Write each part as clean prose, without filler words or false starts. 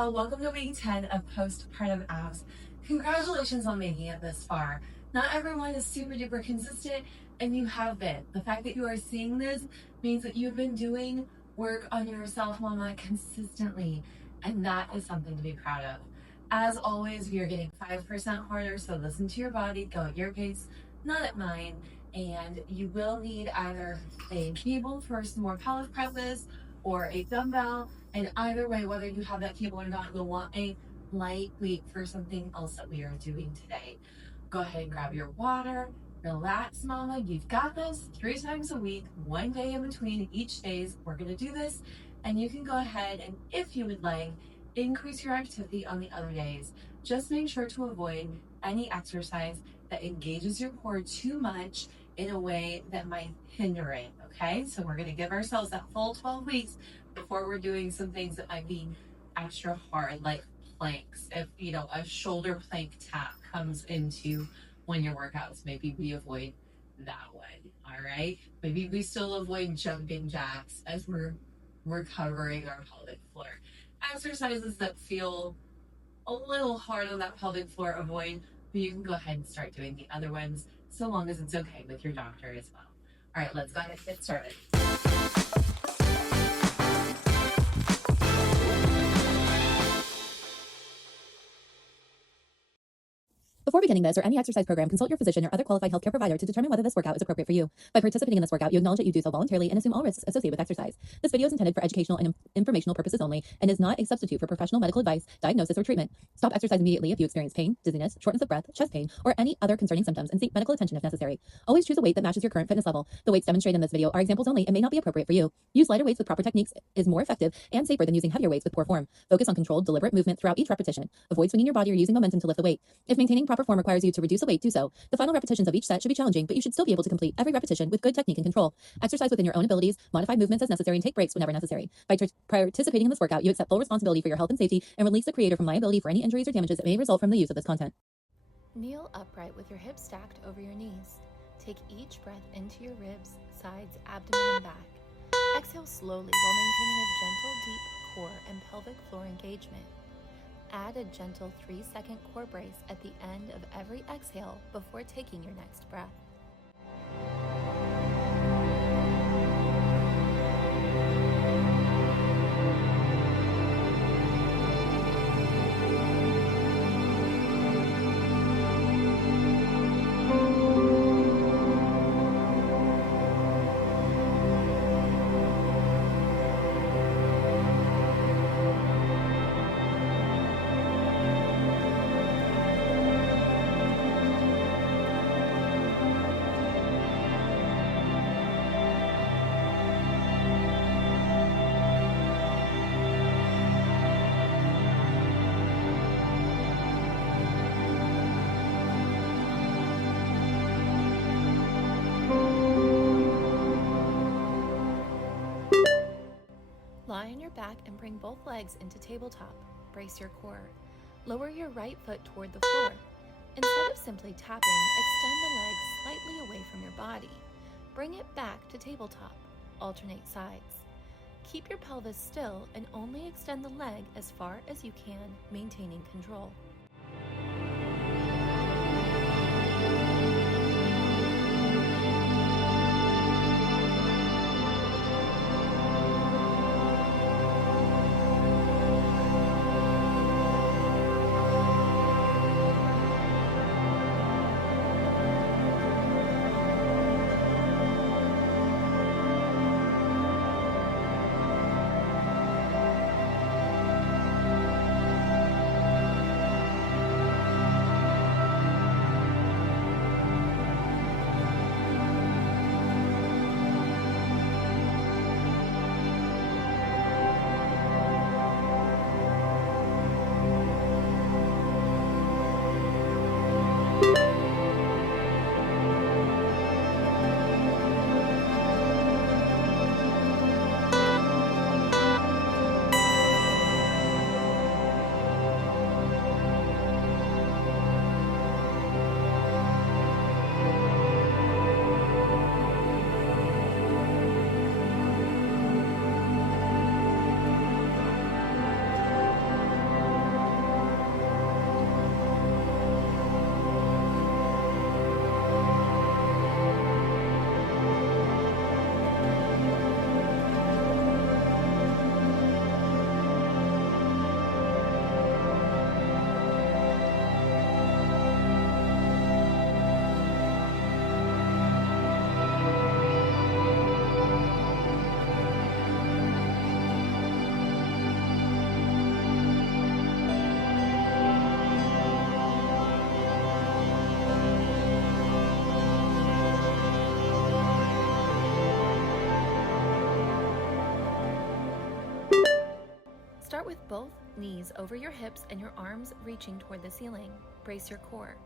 Dumbbell. Welcome to week 10 of Postpartum Abs. Congratulations on making it this far. Not everyone is super duper consistent, and you have been. The fact that you are seeing this means that you've been doing work on yourself, mama, consistently, and that is something to be proud of. As always, we are getting 5% harder, so listen to your body, go at your pace, not at mine, and you will need either a cable for some more Pallof presses or a dumbbell. And either way, whether you have that cable or not, you'll want a light weight for something else that we are doing today. Go ahead and grab your water. Relax, mama. You've got this 3 times a week, 1 day in between each days. We're going to do this. And you can go ahead and, if you would like, increase your activity on the other days. Just make sure to avoid any exercise that engages your core too much in a way that might hinder it, okay? So we're going to give ourselves that full 12 weeks before we're doing some things that might be extra hard, like planks. If, a shoulder plank tap comes into one of your workouts, maybe we avoid that one, all right? Maybe we still avoid jumping jacks as we're recovering our pelvic floor. Exercises that feel a little hard on that pelvic floor, avoid, but you can go ahead and start doing the other ones so long as it's okay with your doctor as well. All right, let's go ahead and get started. Before beginning this or any exercise program, consult your physician or other qualified healthcare provider to determine whether this workout is appropriate for you. By participating in this workout, you acknowledge that you do so voluntarily and assume all risks associated with exercise. This video is intended for educational and informational purposes only and is not a substitute for professional medical advice, diagnosis, or treatment. Stop exercise immediately if you experience pain, dizziness, shortness of breath, chest pain, or any other concerning symptoms, and seek medical attention if necessary. Always choose a weight that matches your current fitness level. The weights demonstrated in this video are examples only and may not be appropriate for you. Use lighter weights with proper techniques is more effective and safer than using heavier weights with poor form. Focus on controlled, deliberate movement throughout each repetition. Avoid swinging your body or using momentum to lift the weight. If maintaining proper form requires you to reduce a weight, do so. The final repetitions of each set should be challenging, but you should still be able to complete every repetition with good technique and control. Exercise within your own abilities, modify movements as necessary, and take breaks whenever necessary. By participating in this workout, you accept full responsibility for your health and safety and release the creator from liability for any injuries or damages that may result from the use of this content. Kneel upright with your hips stacked over your knees. Take each breath into your ribs, sides, abdomen, and back. Exhale slowly while maintaining a gentle, deep core and pelvic floor engagement. Add a gentle 3-second core brace at the end of every exhale before taking your next breath. Lie on your back and bring both legs into tabletop. Brace your core. Lower your right foot toward the floor. Instead of simply tapping, extend the legs slightly away from your body. Bring it back to tabletop. Alternate sides. Keep your pelvis still and only extend the leg as far as you can, maintaining control. Start with both knees over your hips and your arms reaching toward the ceiling. Brace your core.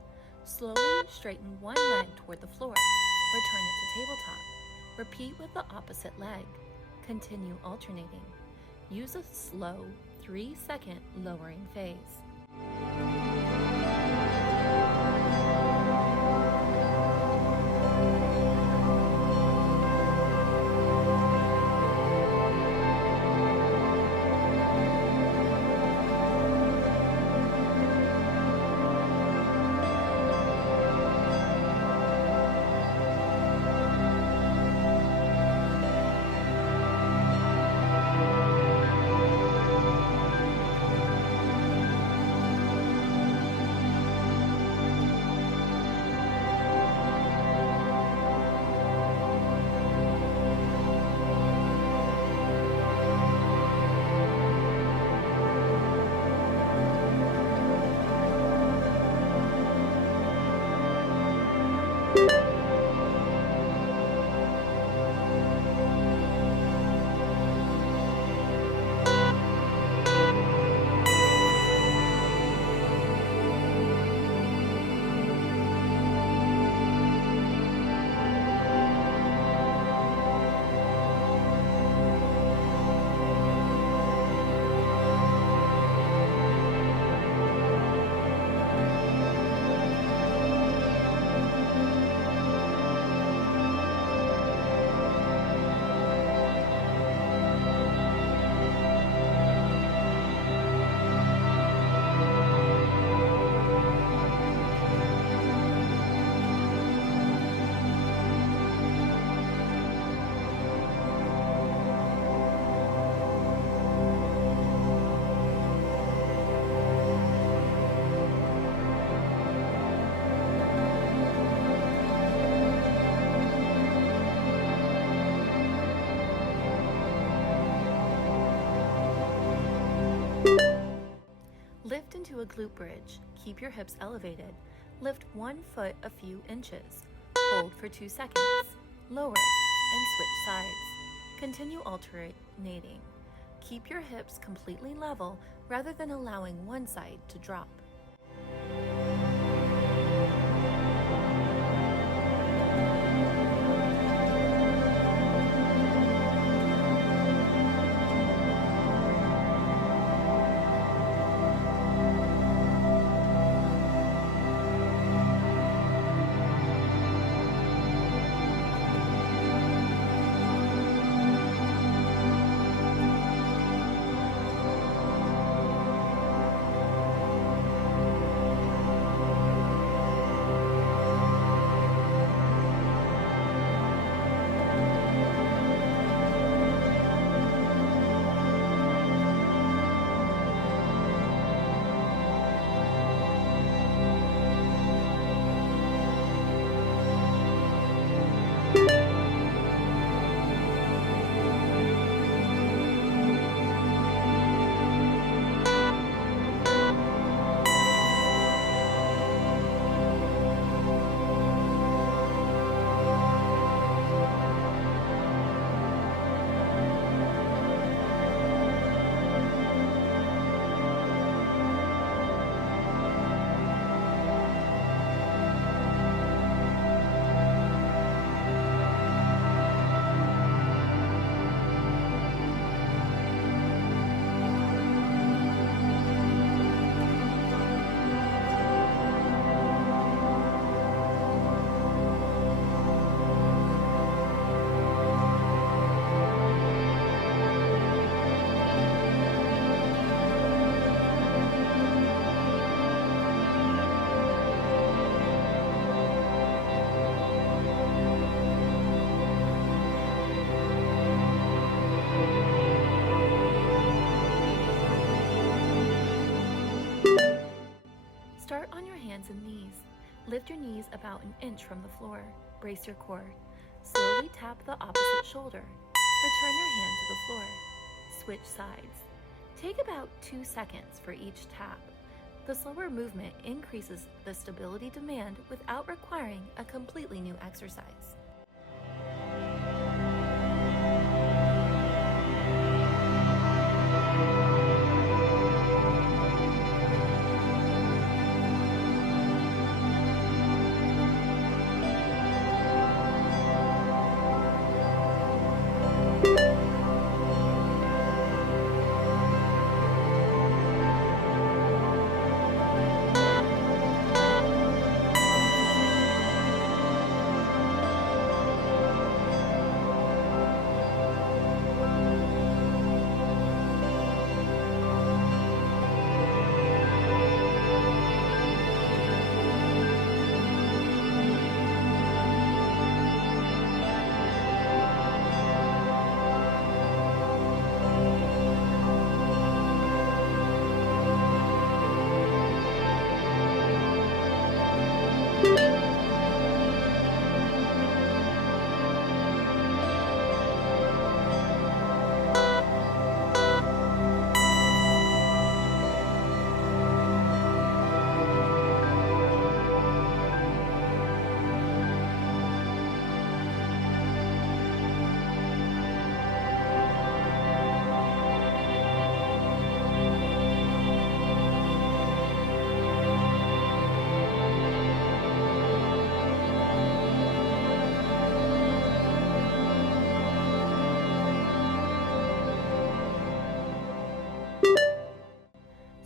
Slowly straighten one leg toward the floor. Return it to tabletop. Repeat with the opposite leg. Continue alternating. Use a slow 3-second lowering phase. Lift into a glute bridge. Keep your hips elevated. Lift one foot a few inches. Hold for 2 seconds. Lower it and switch sides. Continue alternating. Keep your hips completely level rather than allowing one side to drop. Start on your hands and knees. Lift your knees about an inch from the floor. Brace your core. Slowly tap the opposite shoulder. Return your hand to the floor. Switch sides. Take about 2 seconds for each tap. The slower movement increases the stability demand without requiring a completely new exercise.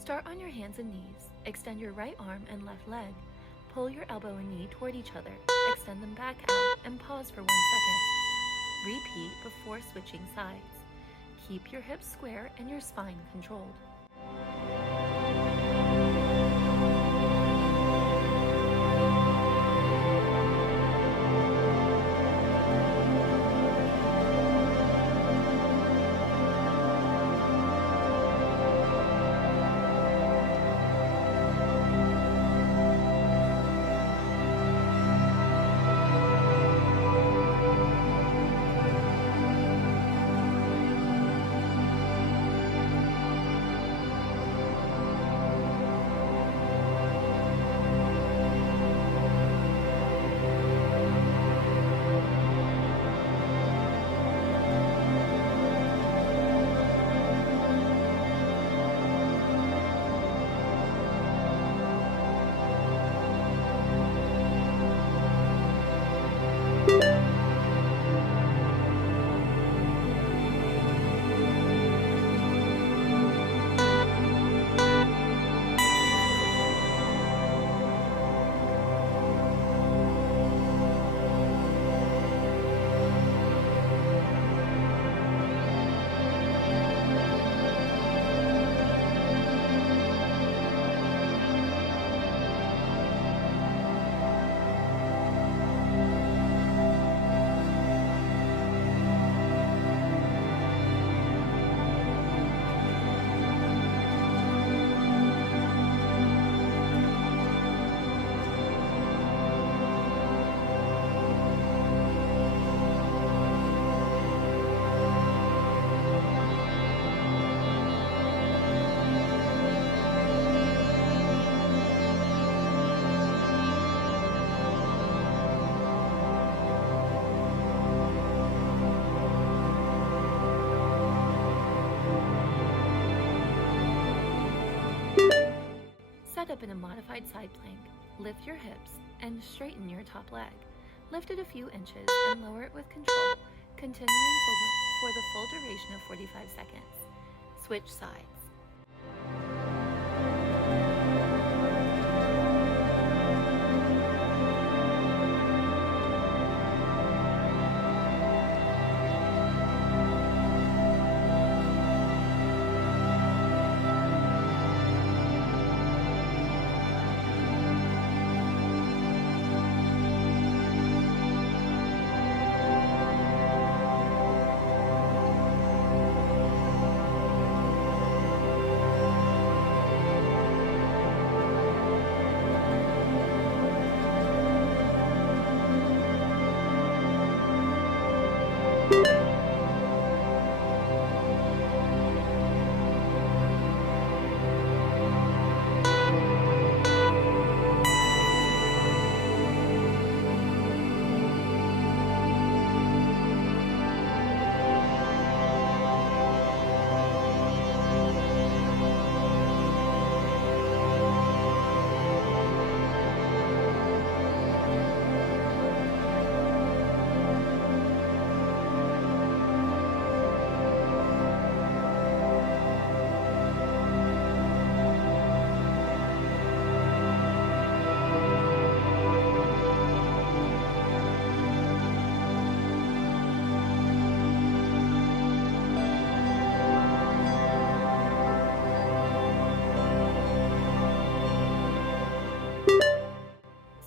Start on your hands and knees. Extend your right arm and left leg. Pull your elbow and knee toward each other. Extend them back out and pause for 1 second. Repeat before switching sides. Keep your hips square and your spine controlled. Set up in a modified side plank. Lift your hips and straighten your top leg. Lift it a few inches and lower it with control, continuing for the full duration of 45 seconds. Switch sides.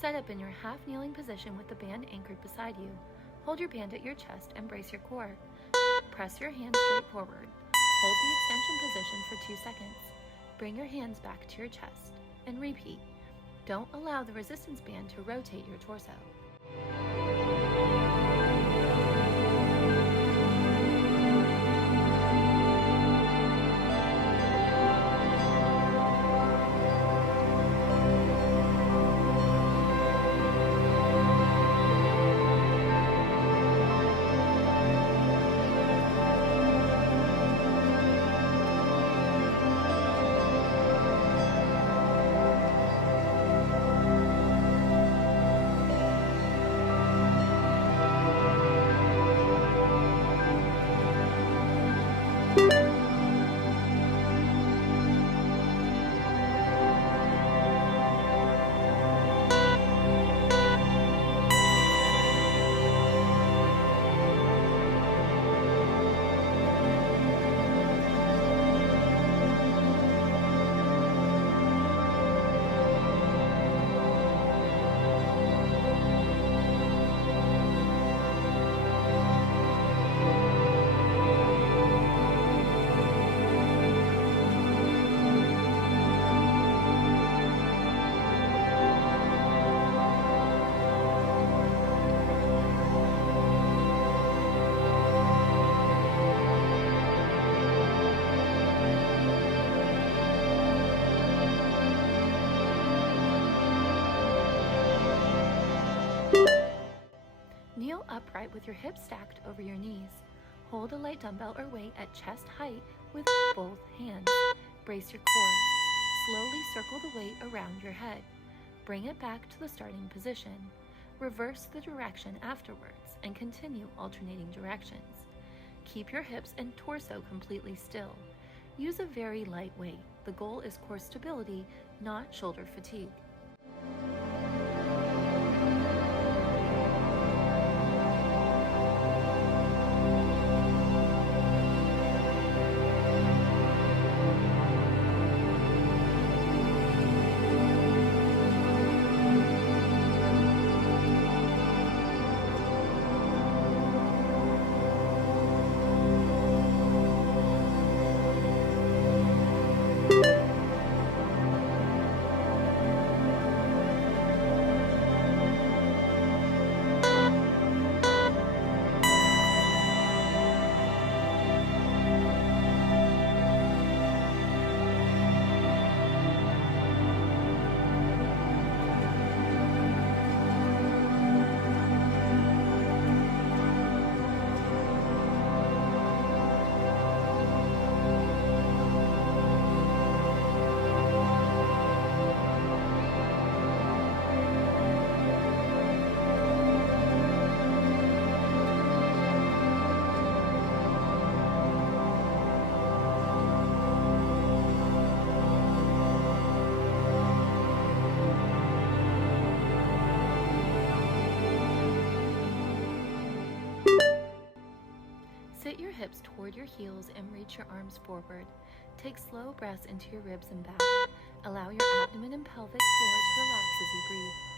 Set up in your half-kneeling position with the band anchored beside you. Hold your band at your chest and brace your core. Press your hands straight forward. Hold the extension position for 2 seconds. Bring your hands back to your chest and repeat. Don't allow the resistance band to rotate your torso. Kneel upright with your hips stacked over your knees. Hold a light dumbbell or weight at chest height with both hands. Brace your core. Slowly circle the weight around your head. Bring it back to the starting position. Reverse the direction afterwards and continue alternating directions. Keep your hips and torso completely still. Use a very light weight. The goal is core stability, not shoulder fatigue. Sit your hips toward your heels and reach your arms forward. Take slow breaths into your ribs and back. Allow your abdomen and pelvic floor to relax as you breathe.